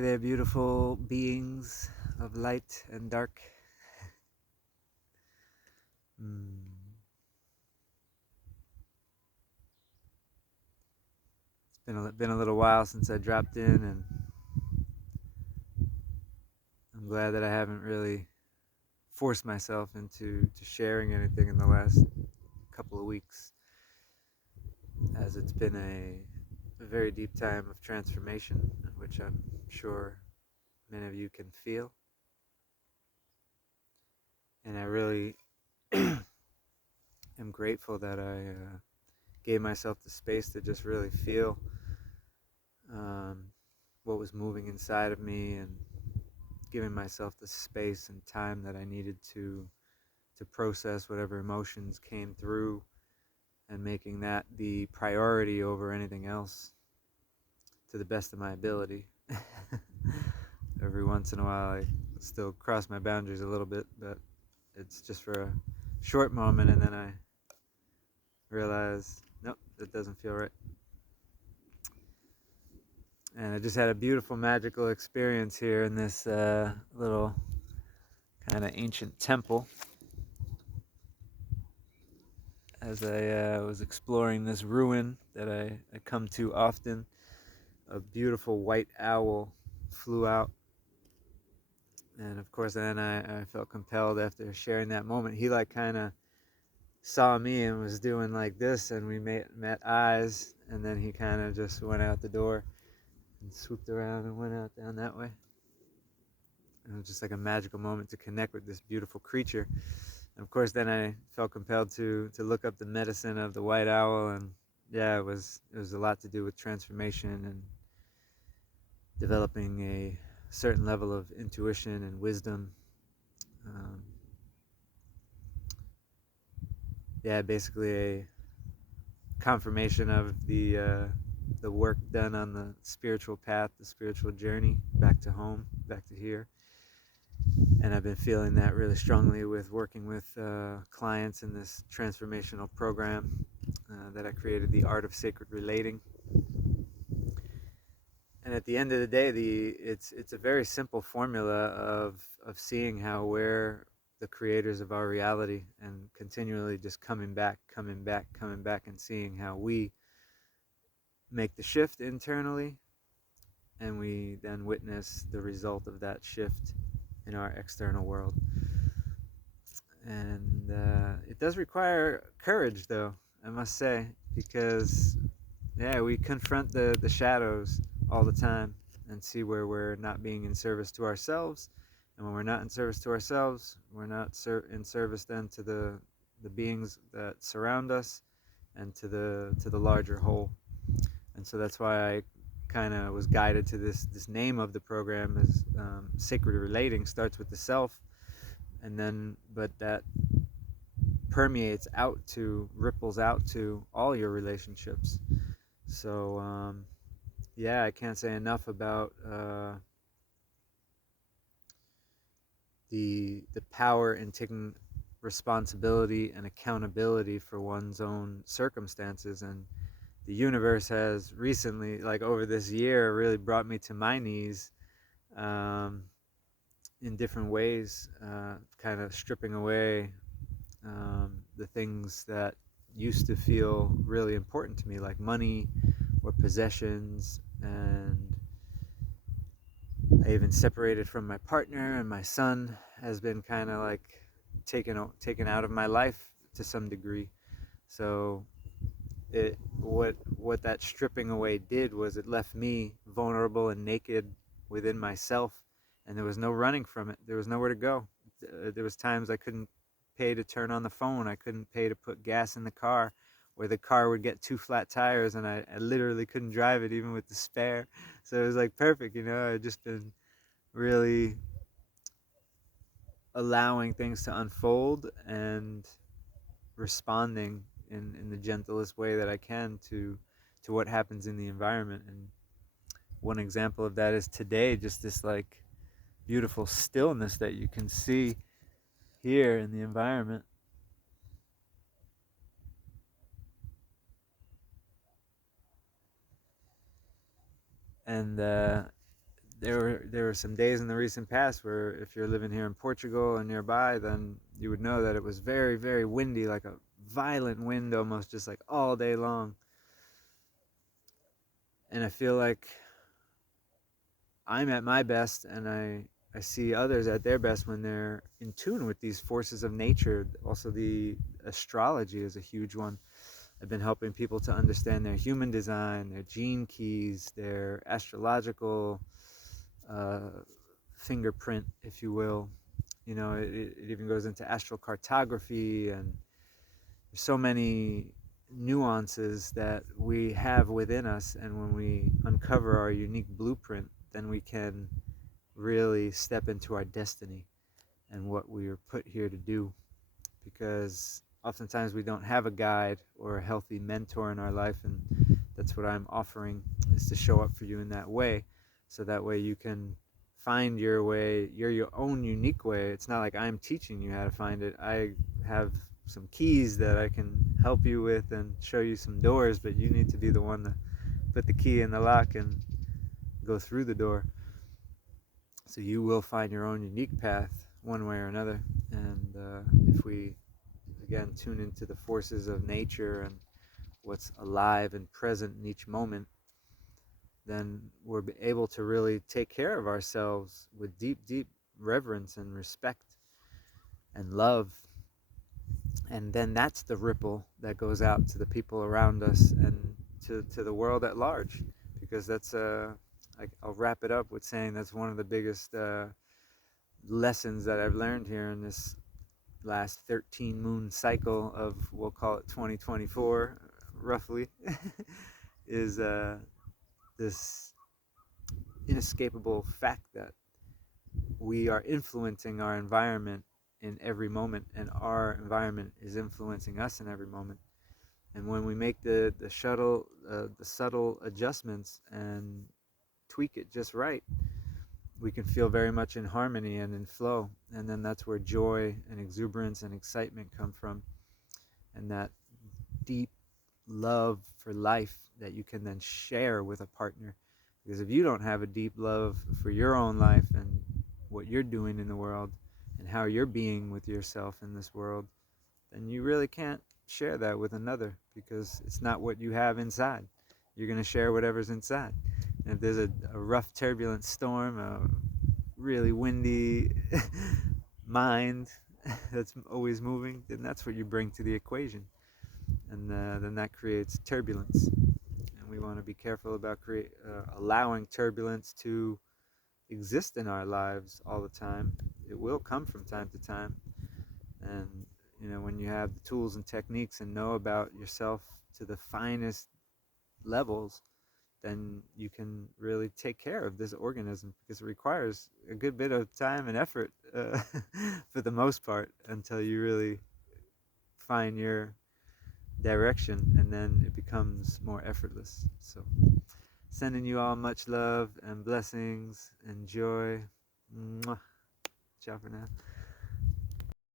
Hey there, beautiful beings of light and dark. Mm. It's been a little while since I dropped in, and I'm glad that I haven't really forced myself into sharing anything in the last couple of weeks, as it's been a very deep time of transformation, which I'm sure many of you can feel. And I really am grateful that I gave myself the space to just really feel um, what was moving inside of me, and giving myself the space and time that I needed to process whatever emotions came through, and making that the priority over anything else to the best of my ability. Every once in a while I still cross my boundaries a little bit, but it's just for a short moment, and then I realize, nope, that doesn't feel right. And I just had a beautiful magical experience here in this little kind of ancient temple as I was exploring this ruin that I come to often. A beautiful white owl flew out, and of course then I felt compelled after sharing that moment. He like kind of saw me and was doing like this, and we met eyes, and then he kind of just went out the door and swooped around and went out down that way. And it was just like a magical moment to connect with this beautiful creature. And of course then I felt compelled to look up the medicine of the white owl, and yeah, it was a lot to do with transformation and developing a certain level of intuition and wisdom. Um, yeah, basically a confirmation of the work done on the spiritual path, the spiritual journey back to home, back to here. And I've been feeling that really strongly with working with clients in this transformational program that I created, the Art of Sacred Relating. And at the end of the day, it's a very simple formula of seeing how we're the creators of our reality, and continually just coming back, and seeing how we make the shift internally, and we then witness the result of that shift in our external world. And it does require courage, though, I must say, because yeah, we confront the shadows all the time and see where we're not being in service to ourselves. And when we're not in service to ourselves, we're not in service then to the beings that surround us, and to the larger whole. And so that's why I kind of was guided to this name of the program is Sacred Relating. Starts with the self, and then but that permeates out to, ripples out to all your relationships. So yeah, I can't say enough about the power in taking responsibility and accountability for one's own circumstances. And the universe has recently, like over this year, really brought me to my knees um, in different ways, kind of stripping away the things that used to feel really important to me, like money or possessions. And I even separated from my partner, and my son has been kind of like taken out of my life to some degree. So what that stripping away did was it left me vulnerable and naked within myself, and there was no running from it. There was nowhere to go. There was times I couldn't pay to turn on the phone. I couldn't pay to put gas in the car, where the car would get 2 flat tires, and I literally couldn't drive it even with the spare. So it was like perfect, I'd just been really allowing things to unfold and responding in the gentlest way that I can to what happens in the environment. And one example of that is today, just this like beautiful stillness that you can see here in the environment. And there were some days in the recent past where if you're living here in Portugal and nearby, then you would know that it was very, very windy, like a violent wind almost, just like all day long. And I feel like I'm at my best, and I see others at their best when they're in tune with these forces of nature. Also, the astrology is a huge one. I've been helping people to understand their human design, their gene keys, their astrological uh, fingerprint, if you will. You know, it even goes into astral cartography, and there's so many nuances that we have within us. And when we uncover our unique blueprint, then we can really step into our destiny and what we are put here to do. Because oftentimes we don't have a guide or a healthy mentor in our life, and that's what I'm offering, is to show up for you in that way, so that way you can find your way, your own unique way. It's not like I'm teaching you how to find it. I have some keys that I can help you with and show you some doors, but you need to be the one to put the key in the lock and go through the door. So you will find your own unique path one way or another. And if we, again, tune into the forces of nature and what's alive and present in each moment, then we're able to really take care of ourselves with deep, deep reverence and respect and love. And then that's the ripple that goes out to the people around us and to the world at large. Because that's, I'll wrap it up with saying that's one of the biggest lessons that I've learned here in this last 13 moon cycle of, we'll call it 2024 roughly, is this inescapable fact that we are influencing our environment in every moment, and our environment is influencing us in every moment. And when we make the subtle adjustments and tweak it just right, we can feel very much in harmony and in flow. And then that's where joy and exuberance and excitement come from, and that deep love for life that you can then share with a partner. Because if you don't have a deep love for your own life and what you're doing in the world and how you're being with yourself in this world, then you really can't share that with another, because it's not what you have inside. You're going to share whatever's inside. And if there's a rough, turbulent storm, a really windy mind that's always moving, then that's what you bring to the equation. And then that creates turbulence. And we want to be careful about allowing turbulence to exist in our lives all the time. It will come from time to time. And when you have the tools and techniques and know about yourself to the finest levels, then you can really take care of this organism, because it requires a good bit of time and effort for the most part, until you really find your direction, and then it becomes more effortless. So sending you all much love and blessings and joy. Mwah. Ciao for now.